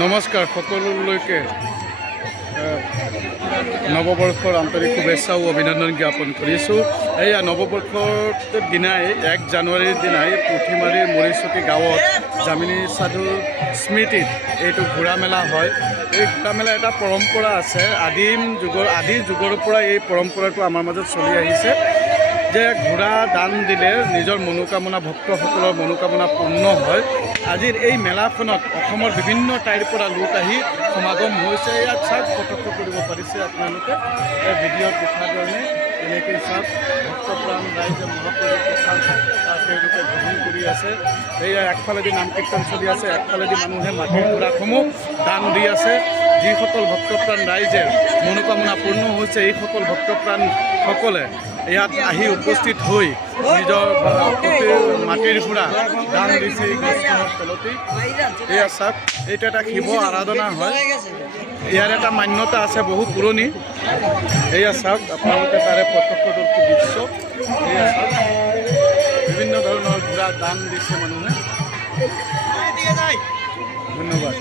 নমস্কাৰ সকলোলৈকে নৱবৰ্ষৰ আন্তৰিক শুভেচ্ছা ও অভিনন্দন জ্ঞাপন কৰিছোঁ। এয়া নৱবৰ্ষৰ দিনাই 1 জানুৱাৰীৰ দিনাই পুঠিমাৰীৰ মৰিচুটি গাঁৱত জামিনী সাধুৰ স্মৃতিত এইটো ঘোঁৰা মেলা হয়। এই ঘোঁৰা মেলা এটা পৰম্পৰা আছে, আদি যুগৰ পৰা এই পৰম্পৰাটো আমাৰ মাজত চলি আহিছে যে ঘোঁৰা দান দিলে নিজৰ মনোকামনা ভক্তসকলৰ মনোকামনা পূৰ্ণ হয়। আজিৰ এই মেলাখনত অসমৰ বিভিন্ন ঠাইৰ পৰা লোক আহি সমাগম হৈছে। ইয়াত চাওক প্ৰত্যক্ষ কৰিব পাৰিছে আপোনালোকে এই ভিডিঅ'ত দেখা ধৰণে এনেকৈ চাওক ভক্তপ্ৰাণ ৰাইজে মহাপ্ৰভুৰ প্ৰসাদ তেওঁলোকে গ্ৰহণ কৰি আছে। এয়া একফালেদি নাম কীৰ্তন চলি আছে, একফালেদি মানুহে মাটিৰ ঘোঁৰাসমূহ দান দি আছে। যিসকল ভক্তপ্ৰাণ ৰাইজে মনোকামনা পূৰ্ণ হৈছে এইসকল ভক্তপ্ৰাণসকলে ইয়াত আহি উপস্থিত হৈ নিজৰ মাটিৰ ঘোঁৰা দান দিছে এই গছখনত পেলতি। এয়া চাওক এইটো এটা শিৱ আৰাধনা হয়, ইয়াৰ এটা মান্যতা আছে বহু পুৰণি। এয়া চাওক আপোনালোকে তাৰে প্ৰত্যক্ষদৰ্শী দৃশ্য। এয়া চাওক বিভিন্ন ধৰণৰ ঘোঁৰা দান দিছে মানুহে। ধন্যবাদ।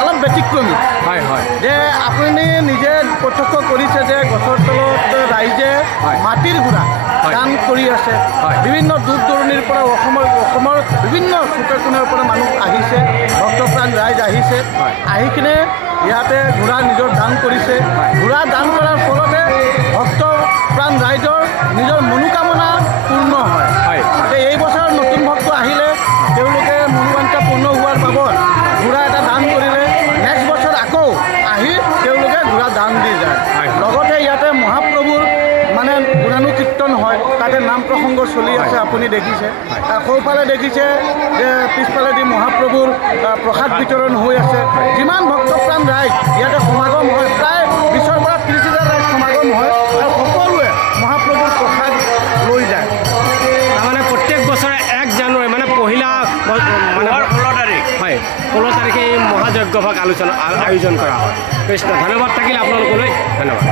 অলপ ব্যতিক্ৰমী হয় হয় যে আপুনি নিজে প্ৰত্যক্ষ কৰিছে যে গছৰ তলত ৰাইজে মাটিৰ ঘোঁৰা দান কৰি আছে। বিভিন্ন দূৰ দূৰণিৰ পৰা অসমৰ বিভিন্ন চুকে কোণৰ পৰা মানুহ আহিছে, ভক্তপ্ৰাণ ৰাইজ আহিছে, আহি কিনে ইয়াতে ঘোঁৰা নিজৰ দান কৰিছে। ঘোঁৰা দান কৰাৰ ফলতে ভক্তপ্ৰাণ ৰাইজৰ নিজৰ মনোকামনা পূৰ্ণ হয়। এই বছৰ নতুন ভক্ত আহিলে তেওঁলোকে মনোবাঞ্ছা পূৰ্ণ হোৱাৰ বাবদ ঘোঁৰা এটা দান কৰিলে নেক্সট বছৰ আকৌ আহি তেওঁলোকে ঘোঁৰা দান দি যায়। লগতে ইয়াতে মহাপ্ৰভুৰ মানে গুণানুকীৰ্তন হয়, তাতে নাম প্ৰসংগ চলি আছে, আপুনি আপুনি দেখিছে সোঁফালে দেখিছে যে পিছফালেদি মহাপ্ৰভুৰ প্ৰসাদ বিতৰণ হৈ আছে যিমান ভক্তপ্ৰাণ ৰাইজ ইয়াতে সমাগম হয় প্ৰায় 20ৰ পৰা 30,000 ৰাইজ সমাগম হয় আৰু সকলোৱে মহাপ্ৰভুৰ প্ৰসাদ লৈ যায় তাৰমানে প্ৰত্যেক বছৰে 1 জানুৱাৰী মানে পহিলা মানে 16 তাৰিখ হয় 16 তাৰিখে এই মহাযজ্ঞভাগ আয়োজন কৰা হয় কৃষ্ণ ধন্যবাদ থাকিলে আপোনালোকলৈ ধন্যবাদ